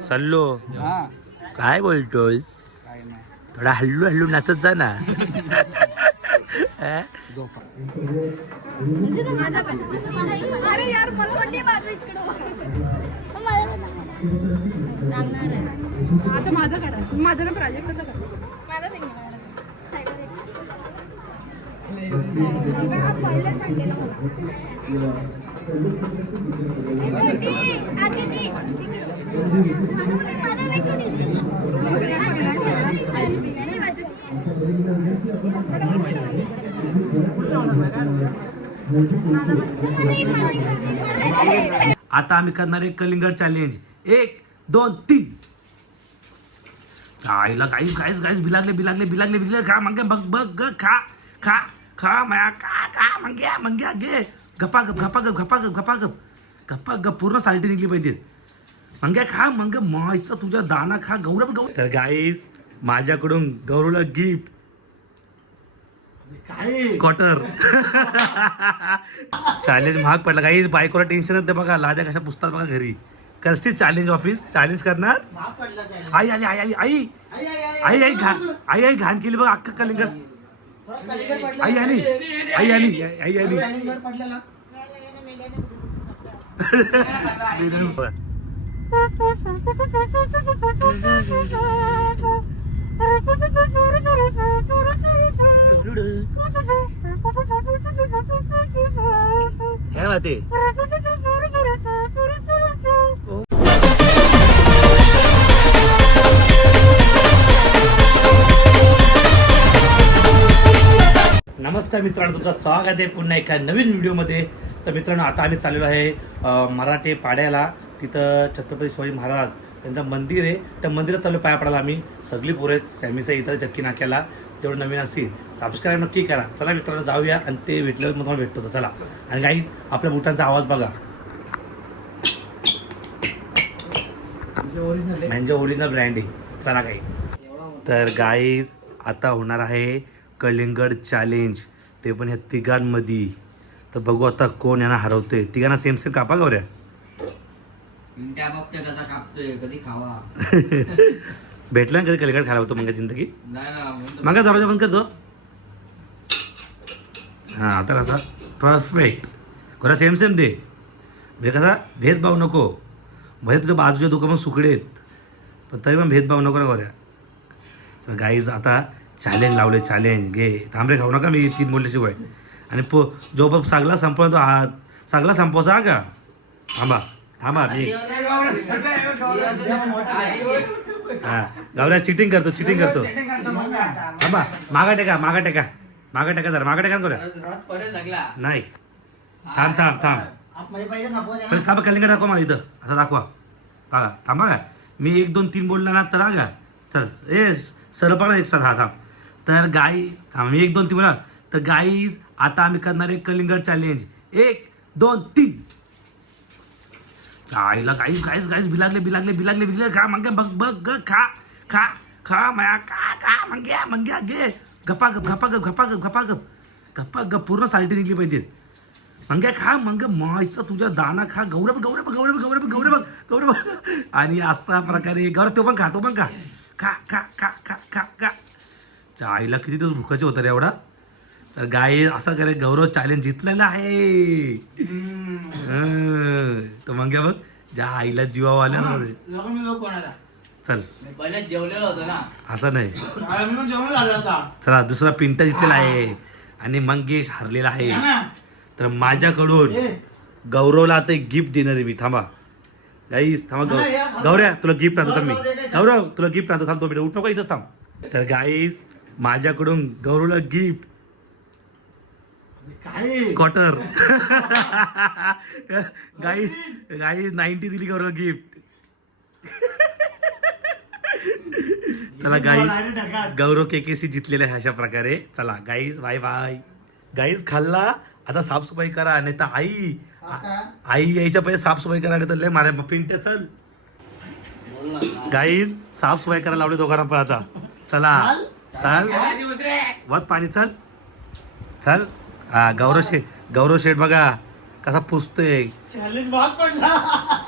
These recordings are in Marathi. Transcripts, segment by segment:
सल्लो काय बोलतोय? थोडा हल्लू हल्लू नाचत जा ना. अरे यार मला वाटते माझं इकडं आता माझं काढा. माझं ना प्रोजेक्ट कसं करा माझा नाही आता आम्ही करणार आहे कलिंगड चॅलेंज. 1 2 3. आईला गाईस गाईस गाईस बिलागले खा मंगे बघ बघ खा खा खा माया खा मंग्या घे. गप्पा गप पूर्ण साल्टी निघली पाहिजे. मंग्या खा मंग मायचा तुझ्या दाना खा. गौरव तर गाईस माझ्याकडून गौरवला गिफ्ट काय क्वार्टर. चॅलेंज महाग पडला गाईस. बायकोला टेन्शन येते बघा. लाद्या कशा पुसतात बघा घरी. करशील चॅलेंज ऑफिस चॅलेंज करणार. आई आली आई आई आई आई आई घाण केली बघ अख्खा कलिंगड. आई आली आई आली आई आली. काय वाटते? नमस्कार मित्रांनो, तुमचं स्वागत आहे पुन्हा एका नवीन व्हिडिओमध्ये. तर मित्रांनो आता आम्ही चाललेलो आहे मराठे पाड्याला. तिथं छत्रपती शिवाजी महाराज त्यांचं मंदिर आहे. त्या मंदिरात चालू पाया पडायला आम्ही सगळी पोरे सॅमीचा इथं चक्की नाक्याला. तेवढं नवीन असतील सबस्क्राईब नक्की करा. चला मित्रांनो जाऊया आणि ते भेटल्यावर मग तुम्हाला भेटतो. चला. आणि गाईज आपल्या बुटांचा आवाज बघा. म्हणजे ओरिजिनल ब्रँडिंग. चला गाईज. तर गाईज आता होणार आहे कलिंगड चॅलेंज. ते पण ह्या तिघांमध्ये. तर बघू आता कोण यांना हरवते. तिघांना सेम सेम कापा गौऱ्या. त्या बघतोय कसा कापतोय कधी खावा. भेटला ना कधी कलिंगड खायला होतं मग जिंदगी. नाही मग दरवाजा बंद करतो. हां आता कसा परफेक्ट. कोणा सेम सेम दे. कसा भेदभाव नको. भले तुझ्या बाजूच्या दुकान सुकडे आहेत पण तरी पण भेदभाव नको ना गोऱ्या. तर गाईज आता चॅलेंज लावले. चॅलेंज घे. थांबरे खाऊ नका मी 3 बोलल्याशिवाय. आणि जो बाप सगळा संपला तो हात सगळा संपवचा का. थांबा थांबा मी हां गौऱ्या चिटिंग करतो थांबा. मागा टेका जरा मागा टेका गोऱ्या. नाही थांब थांबा. कलिंगड दाखवा मला इथं. असं दाखवा बघा. थांबा का मी 1 2 3 बोलला ना तर आगा. चल सरळ पडा एक साथ. हा थांब. तर गाईज थांब मी 1 2 3 बोला. तर गाईज आता आम्ही करणार आहे कलिंगड चॅलेंज. 1 2 3. आईला गाईस गाईस गाईस बिलागले खा मंगे बघ खा खा खा माया खा मंग्या घे. गप्पा गप पूर्ण साल्टी निघली पाहिजे. मंग्या खा मंग मायचा तुझ्या दाना खा. गौरव. आणि असा प्रकारे गौरव तो पण खा खा. आईला किती दिवस भुकाचे होतं रे एवढा. तर गाय असा करे गौरव चॅलेंज जिंकलेला आहे. तो मंग्या बघ ज्या आईला जीवावा आल्या ना. चल पहिले जेवलेलं होतं ना. असं नाही. चला दुसरा पिंटा जिंकलेला आहे आणि मंगेश हरलेला आहे. तर माझ्याकडून गौरवला आता एक गिफ्ट देणार आहे मी. थांबा गाईस थांबा. गौऱ्या तुला गिफ्ट आणतो मी. गौरव तुला गिफ्ट आणतो. थांबतो बेटा उठ नको इथंच थांब. तर गाईस माझ्याकडून गौरवला गिफ्ट क्वार्टर. गाईस 90 दिली गौरव गिफ्ट. चला गाईस गौरव केकेसी जिंकलेला आहे अशा प्रकारे. चला गाईस बाय बाय. गाईस खाल्ला. आता साफसफाई करा नाही तर आई यायच्या पहिले साफसफाई करा नाही तर लय मारे पिंट्या. चल गाईस साफसफाई करायला लावले दोघांना पण आता. चला चल वत पाणी. चल हा गौरव शेठ बघा कसा पुसतोय चॅलेंज भाग पडला.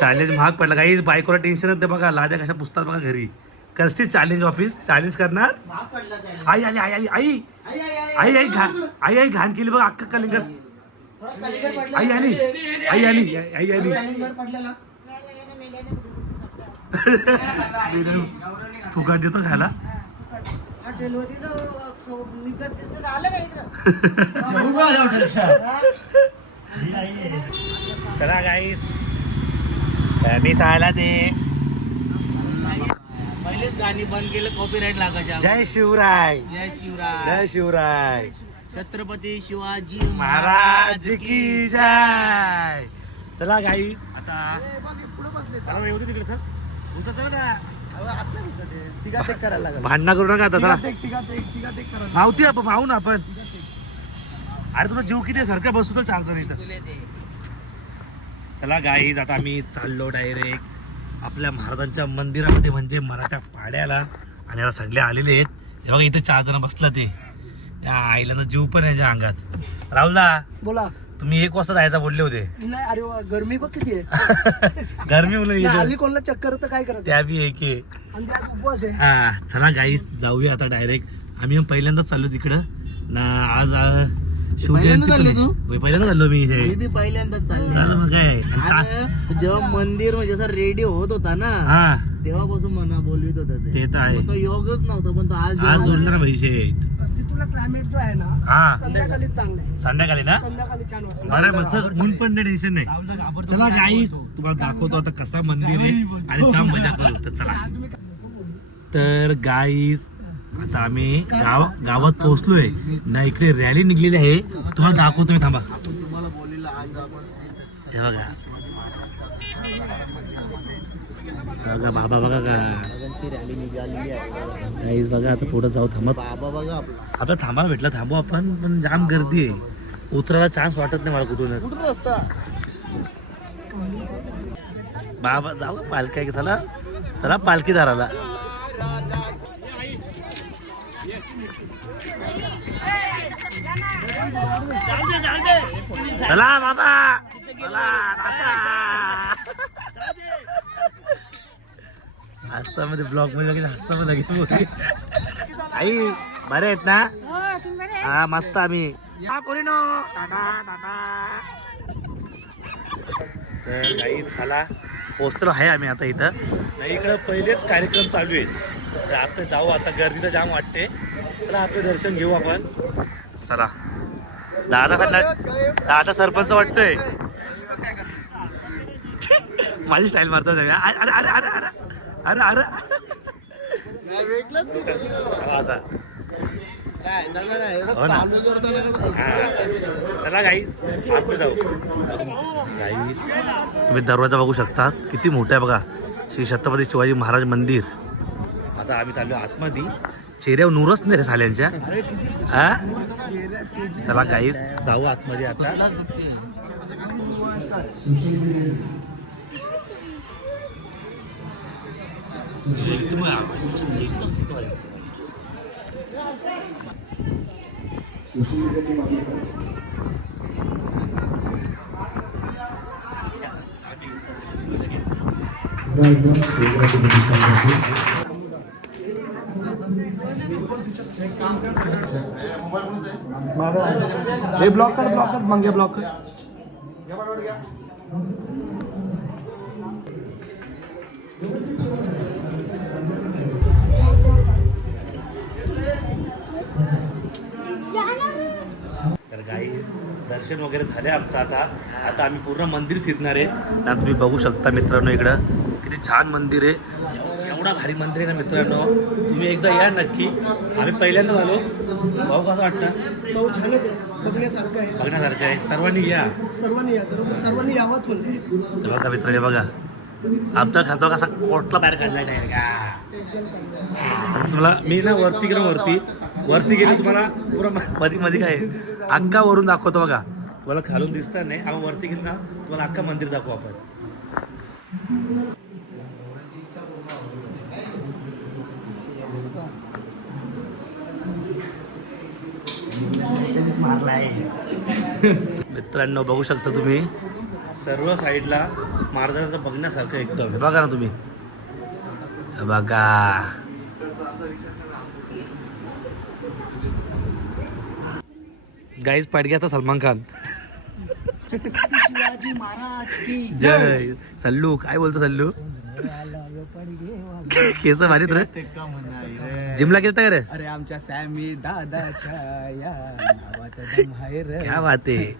चॅलेंज महाग पडला काही बायकोला टेन्शन येते बघा लाद्या कशा पुसतात बघा घरी करतील चॅलेंज ऑफिस चॅलेंज करणार भाग पडला challenge. आई आली आई आई आई आई आई घाण आई आई घाण केली बघ अक्का कलिंगड थोडा कलिंगड पडला. आई आली आई आली आई आली कलिंगड पडलेला. फुकट देतो खायला जेवू का हॉटेलच्या? चला गाईस मी सांगायला ते पहिलेच गाणी बंद केलं कॉपीराईट लागायच्या. जय शिवराय जय शिवराय. जय शिवराय छत्रपती शिवाजी महाराज की जय. चला गाई आता तिकडे सर भांडणं करू नका आता चला मावती आपण मावू ना आपण अरे तुला जीव किती सारखं बसू तर चालतं नाही तर चला गाईज आता आम्ही चाललो डायरेक्ट आपल्या महाराजांच्या मंदिरामध्ये म्हणजे मराठा पाड्याला आणि आता सगळे आलेले आहेत हे बघा इथे 4 जण बसला ते त्या आईला तर जीव पण याच्या अंगात राहुलदा बोला. तुम्ही 1 वाजता जायचा बोलले होते नाही अरे वा, गरमी बघ किती आहे. गरमी मुलं आली कोणाला चक्कर तर काय करायचं. त्या बी एक आहे आणि त्यात उपवास आहे. हा चला गाईस जाऊया आता डायरेक्ट आम्ही पहिल्यांदाच चाललो तिकडं ना आज शिवजयंती पण आहे. होय, पहिल्यांदा चाललो मी इथे मी बी पहिल्यांदाच चाल चालले. मग काय आणि जेव्हा मंदिर म्हणजे असं रेडी होत होता ना हा तेव्हापासून मना बोलवीत होता ते तर आहे पण तो योगच नव्हता पण तो आज आज जोडणार पैसे तुला क्लायमेट जो आहे ना हा संध्याकाळी चांगला आहे. संध्याकाळी ना संध्याकाळी छान वाटतं. बरं मग ऊन पण नाही टेन्शन नाही चला गाईस तुम्हाला दाखवतो आता कसा मंदिर आहे आणि छान मजा करू तर चला तर गाईस आता आम्ही गावात पोहोचलोय ना इकडे रॅली निघलेली आहे तुम्हाला दाखवतो मी थांबा तुम्हाला बोललेलं आज आपण हे बघा बघा बाबा बघा का रॅली निघालेली आहे. गाईस बघा आता पुढे जाऊ थांबत बाबा बघा आपला आपला थांबायला भेटला थांबू आपण पण जाम गर्दी आहे उतरायला चान्स वाटत नाही मला कुठूनच कुठं रस्ता बाबा जाऊ पालखी आहे की चला चला पालखीदाराला चला बाबा चला नाचा हसता मध्ये ब्लॉग मध्ये लगेच हसता मध्ये लगेच आई बरे आहेत ना हा मस्त आम्ही हा पोरीनो टाटा टाटा तर काही चला पोचलो आहे आम्ही आता इथं नाही इकडं पहिलेच कार्यक्रम चालू आहेत तर आपण जाऊ आता गर्दीला जाम वाटते चला आपले दर्शन घेऊ आपण चला दादा सरपंच वाटतोय माझी स्टाईल मारतो अरे अरे अरे अरे अरे अरे असा हो ना चला गाईस आतमध्ये जाऊ गाईस तुम्ही दरवाजा बघू शकता किती मोठा आहे बघा श्री छत्रपती शिवाजी महाराज मंदिर आता आम्ही चाललो आतमध्ये चेहऱ्यावर नूरच नाही रे साल्यांच्या हा चला गाईस जाऊ आतमध्ये आता ब्लॉक कर मंगे ब्लॉक कर तर गाई दर्शन वगैरे झाले आमचं आता आता आम्ही पूर्ण मंदिर फिरणार आहे ना तुम्ही बघू शकता मित्रांनो इकडं किती छान मंदिर आहे एवढा भारी मंदिर आहे ना मित्रांनो तुम्ही एकदा या नक्की आम्ही पहिल्यांदा झालो भाऊ कसं वाटतं भाऊ छानच आहे बघण्यासारखं आहे बघण्यासारखं आहे सर्वांनी या सर्वांनी या सर्वांनी यावंच म्हणजे हे बघा मित्रांनो बघा आमचा खातो कसा कोटला बाहेर काढलाय डायरेक्ट तुम्हाला मी ना वरती गेलो तुम्हाला पुरा मध्ये मध्ये काय अक्का वरून दाखवतो बघा तुम्हाला खालून दिसतं नाही आपण वरती गेलो ना तुम्हाला अक्का मंदिर दाखवू आपण मित्रांनो बघू शकता तुम्ही सर्व साईडला महाराजांचं बघण्यासारखं एकदम. हे बघा ना तुम्ही, हे बघा. गाईज पाडग्याचा सलमान खान. शिवाजी महाराज की जय. सल्लू काय बोलतो सल्लू? केस भारी तर जिमला गेलता का रे? अरे आमच्या सॅमी दादाच्या या नावात दम आहे रे. क्या बात आहे.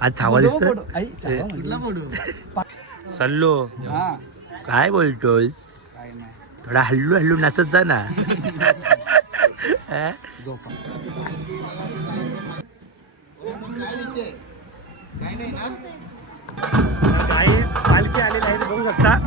आज छावा दिसतो. सल्लू हा काय बोलतोय? काय नाही थोडा हल्लू हल्लू नाचत जा ना. काही पालखी आलेली आहे बघू शकता.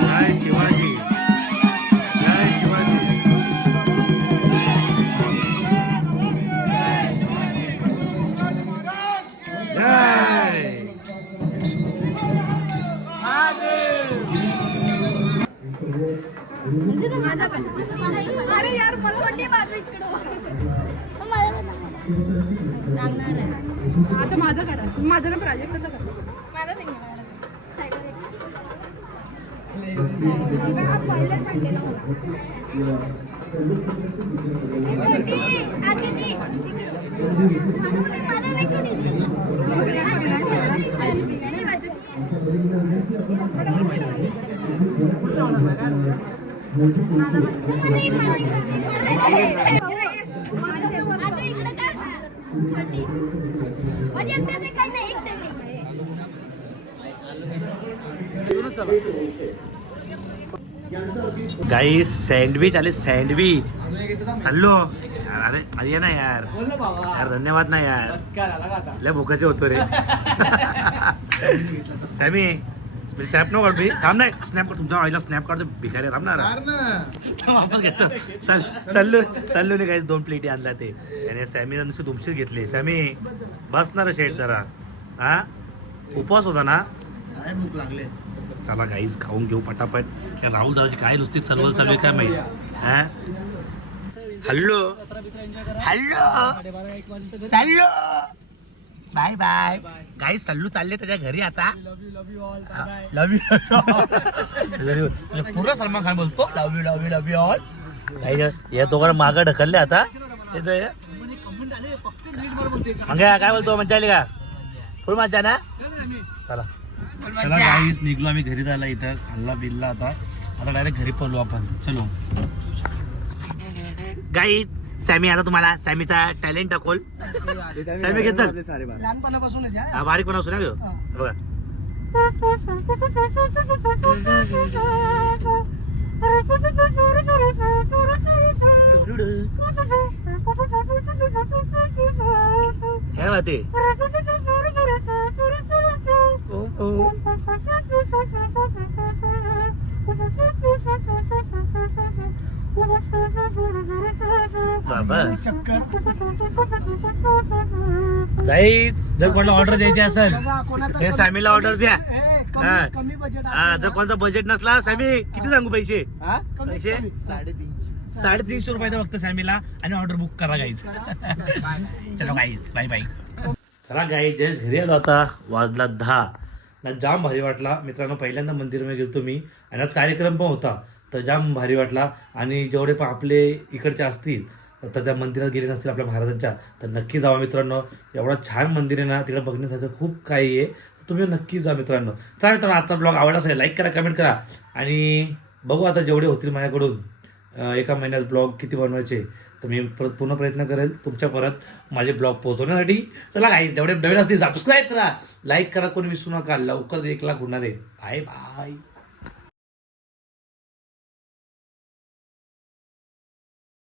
जय शिवाजी, जय शिवाजी. जय. अरे यार पसवटी बाजू इकडं सांगणार आहे. आता माझं काढा, माझं ना प्रोजेक्ट कसं करा मला नाही गाईस सँडविच आले, सँडविच. सल्लो अरे अरे ना यार, यार धन्यवाद ना यार, लय भुकाचे होतो रे. सॅमी स्नॅप नको काढ. थांब नाही स्नॅप काढ, तुमच्या आईला स्नॅप काढतो भिकारी. थांब ना वापस घेतो. सल्लूने काही 2 प्लेटी आणला ते आणि सॅमीला नुसते दुमशीर घेतले. सॅमी बस ना रे शेट जरा. हा उपवास होता ना. भूक लागले. चला गाईज खाऊन घेऊ पटापट. या राहुल दादाची काय नुसती चलवल चालू आहे काय माहिती. हा hello hello Sallu bye bye. Guys Sallu चालले त्याच्या घरी आता. Love you. पूर्ण सलमान खान बोलतो love you love you love you all. या दोघांना मागं ढकलले आता. मग काय बोलतो, मजा आली का? फुल मजा ना. चला चला गाईस निघलो आम्ही घरी जायला. इथं खाल्ला बिल्ला आता डायरेक्ट घरी पडलो आपण. चलो गाईस सॅमी आता तुम्हाला सॅमीचा टॅलेंट दाखवल. सॅमी घेत लहानपणापासून बारीकपणापासून घेऊ बघा. काय वाटते जाईच. जर कोणाला ऑर्डर द्यायची असेल हे सॅमीला ऑर्डर द्या. जर कोणाचा बजेट नसला सॅमी किती सांगू पैसे? पैसे 350 रुपये फक्त सॅमीला आणि ऑर्डर बुक करा गाईज. चलो गाईज बाय बाय. चला गाईज जस्ट घरी आलो आता. वाजला 10 ना. जाम भारी वाटला मित्रांनो. पहिल्यांदा मंदिरमध्ये गेलतो मी आणि आज कार्यक्रम पण होता तर जाम भारी वाटला. आणि जेवढे पण आपले इकडचे असतील तर त्या मंदिरात गेले नसतील आपल्या महाराजांच्या तर नक्की जावा मित्रांनो. एवढा छान मंदिर आहे ना, तिकडे बघण्यासारखं खूप काही आहे. तुम्ही नक्की जा मित्रांनो. चला मित्रांनो आजचा ब्लॉग आवडला असेल लाईक करा, कमेंट करा आणि बघू आता जेवढे होतील माझ्याकडून एका महिन्यात ब्लॉग किती बनवायचे तर मी पुन्हा प्रयत्न करेल तुमच्या परत माझे ब्लॉग पोहोचवण्यासाठी. चला काही जेवढे नवीन असतील सबस्क्राईब करा, लाईक करा, कोणी विसरू नका. लवकर 1 लाख होणार आहे. Bye bye.